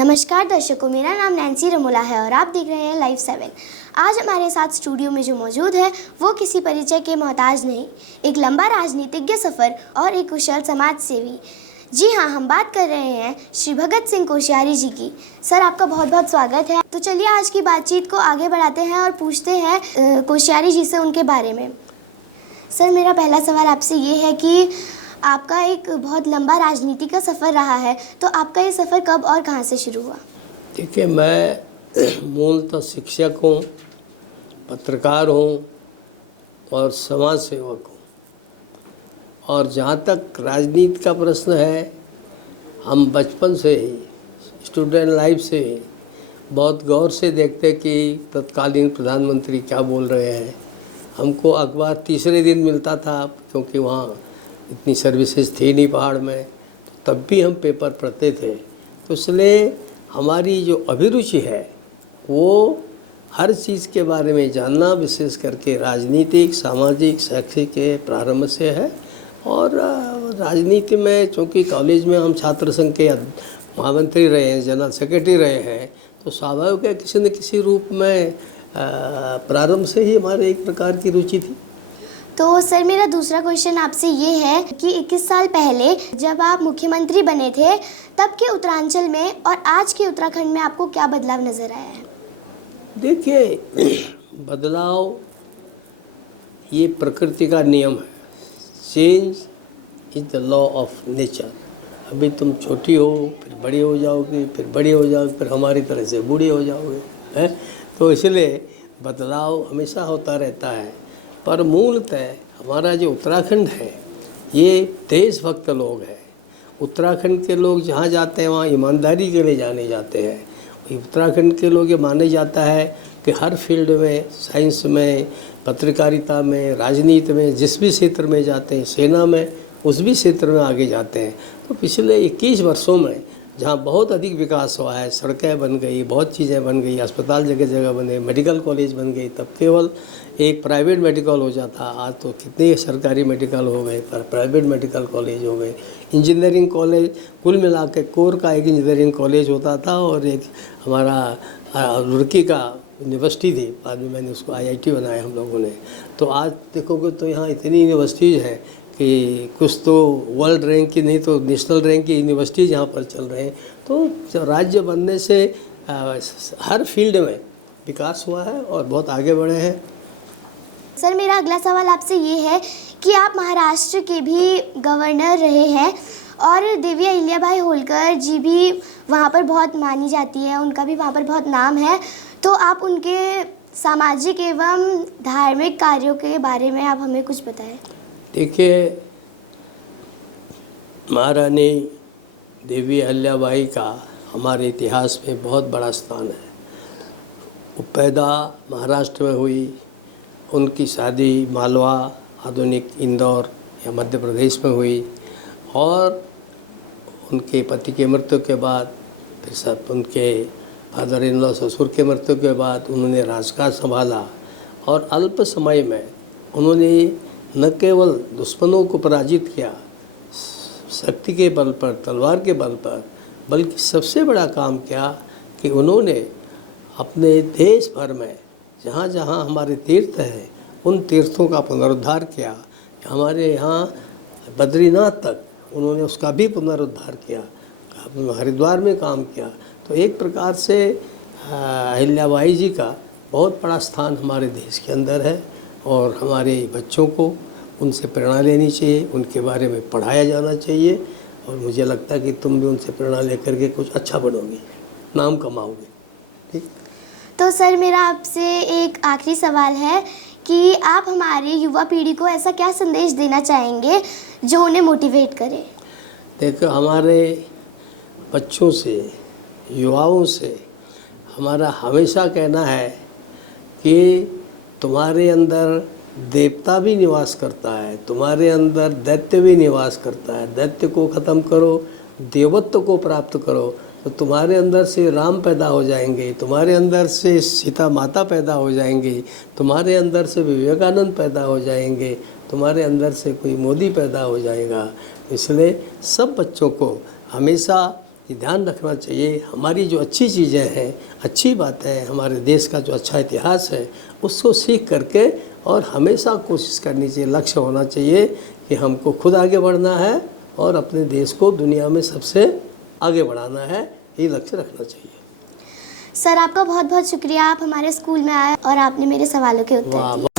नमस्कार दर्शकों, मेरा नाम नैन्सी रमोला है और आप देख रहे हैं लाइव 7। आज हमारे साथ स्टूडियो में जो मौजूद है वो किसी परिचय के मोहताज नहीं, एक लंबा राजनीतिज्ञ सफ़र और एक कुशल समाज सेवी। जी हाँ, हम बात कर रहे हैं श्री भगत सिंह कोश्यारी जी की। सर, आपका बहुत बहुत स्वागत है। तो चलिए आज की बातचीत को आगे बढ़ाते हैं और पूछते हैं कोश्यारी जी से उनके बारे में। सर, मेरा पहला सवाल आपसे ये है कि आपका एक बहुत लंबा राजनीति का सफ़र रहा है, तो आपका ये सफ़र कब और कहाँ से शुरू हुआ? देखिए, मैं मूलतः शिक्षक हूँ, पत्रकार हूँ और समाज सेवक हूँ। और जहाँ तक राजनीति का प्रश्न है, हम बचपन से ही स्टूडेंट लाइफ से बहुत गौर से देखते कि तत्कालीन प्रधानमंत्री क्या बोल रहे हैं। हमको अखबार तीसरे दिन मिलता था, क्योंकि वहाँ इतनी सर्विसेज थी नहीं पहाड़ में, तो तब भी हम पेपर पढ़ते थे। तो इसलिए हमारी जो अभिरुचि है वो हर चीज़ के बारे में जानना, विशेष करके राजनीतिक, सामाजिक, शैक्षिक के प्रारंभ से है। और राजनीति में चूँकि कॉलेज में हम छात्र संघ के महामंत्री रहे हैं, जनरल सेक्रेटरी रहे हैं, तो स्वाभाविक है किसी न किसी रूप में प्रारंभ से ही हमारे एक प्रकार की रुचि थी। तो सर, मेरा दूसरा क्वेश्चन आपसे ये है कि 21 साल पहले जब आप मुख्यमंत्री बने थे, तब के उत्तरांचल में और आज के उत्तराखंड में आपको क्या बदलाव नज़र आया है? देखिए, बदलाव ये प्रकृति का नियम है। Change is the law of nature. अभी तुम छोटी हो, फिर बड़ी हो जाओगी, फिर बड़ी हो जाओगी, फिर हमारी तरह से बूढ़ी हो जाओगे, हैं? तो इसलिए बदलाव हमेशा होता रहता है। पर मूलतः हमारा जो उत्तराखंड है ये देशभक्त लोग हैं। उत्तराखंड के लोग जहाँ जाते हैं वहाँ ईमानदारी के लिए जाने जाते हैं। उत्तराखंड के लोग ये माने जाता है कि हर फील्ड में, साइंस में, पत्रकारिता में, राजनीति में, जिस भी क्षेत्र में जाते हैं, सेना में, उस भी क्षेत्र में आगे जाते हैं। तो पिछले 21 वर्षों में जहाँ बहुत अधिक विकास हुआ है, सड़कें बन गई, बहुत चीज़ें बन गई, अस्पताल जगह जगह बने, मेडिकल कॉलेज बन गई। तब केवल एक प्राइवेट मेडिकल हो जाता, आज तो कितने सरकारी मेडिकल हो गए, पर प्राइवेट मेडिकल कॉलेज हो गए। इंजीनियरिंग कॉलेज, कुल मिला के कोर का एक इंजीनियरिंग कॉलेज होता था और एक हमारा रुड़की का यूनिवर्सिटी थी, बाद में मैंने उसको IIT बनाया हम लोगों ने। तो आज देखोगे तो यहाँ इतनी यूनिवर्सिटीज़ हैं कि कुछ तो वर्ल्ड रैंक की नहीं तो नेशनल रैंक की यूनिवर्सिटीज़ यहाँ पर चल रहे हैं। तो राज्य बनने से हर फील्ड में विकास हुआ है और बहुत आगे बढ़े हैं। सर, मेरा अगला सवाल आपसे ये है कि आप महाराष्ट्र के भी गवर्नर रहे हैं और देवी अहिल्याबाई होलकर जी भी वहाँ पर बहुत मानी जाती है, उनका भी वहाँ पर बहुत नाम है। तो आप उनके सामाजिक एवं धार्मिक कार्यों के बारे में आप हमें कुछ बताएं। देखिए, महारानी देवी अहिल्याबाई का हमारे इतिहास में बहुत बड़ा स्थान है। वो पैदा महाराष्ट्र में हुई, उनकी शादी मालवा, आधुनिक इंदौर या मध्य प्रदेश में हुई और उनके पति के मृत्यु के बाद, फिर सब उनके फादर इन लॉ ससुर के मृत्यु के बाद उन्होंने राजकाज संभाला और अल्प समय में उन्होंने न केवल दुश्मनों को पराजित किया शक्ति के बल पर, तलवार के बल पर, बल्कि सबसे बड़ा काम क्या कि उन्होंने अपने देश भर में जहाँ जहाँ हमारे तीर्थ हैं उन तीर्थों का पुनरुद्धार किया। हमारे यहाँ बद्रीनाथ तक उन्होंने उसका भी पुनरुद्धार किया, हरिद्वार में काम किया। तो एक प्रकार से अहिल्याबाई जी का बहुत बड़ा स्थान हमारे देश के अंदर है और हमारे बच्चों को उनसे प्रेरणा लेनी चाहिए, उनके बारे में पढ़ाया जाना चाहिए। और मुझे लगता है कि तुम भी उनसे प्रेरणा लेकर के कुछ अच्छा बनोगे, नाम कमाओगे। ठीक। तो सर, मेरा आपसे एक आखिरी सवाल है कि आप हमारी युवा पीढ़ी को ऐसा क्या संदेश देना चाहेंगे जो उन्हें मोटिवेट करे? देखो, हमारे बच्चों से, युवाओं से हमारा हमेशा कहना है कि तुम्हारे अंदर देवता भी निवास करता है, तुम्हारे अंदर दैत्य भी निवास करता है। दैत्य को ख़त्म करो, देवत्व को प्राप्त करो, तो तुम्हारे अंदर से राम पैदा हो जाएंगे, तुम्हारे अंदर से सीता माता पैदा हो जाएंगी, तुम्हारे अंदर से विवेकानंद पैदा हो जाएंगे, तुम्हारे अंदर से कोई मोदी पैदा हो जाएगा। इसलिए सब बच्चों को हमेशा ये ध्यान रखना चाहिए। हमारी जो अच्छी चीज़ें हैं, अच्छी बातें हैं, हमारे देश का जो अच्छा इतिहास है, उसको सीख करके और हमेशा कोशिश करनी चाहिए, लक्ष्य होना चाहिए कि हमको खुद आगे बढ़ना है और अपने देश को दुनिया में सबसे आगे बढ़ाना है। ये लक्ष्य रखना चाहिए। सर, आपका बहुत बहुत शुक्रिया, आप हमारे स्कूल में आए और आपने मेरे सवालों के उत्तर वाह। दिए।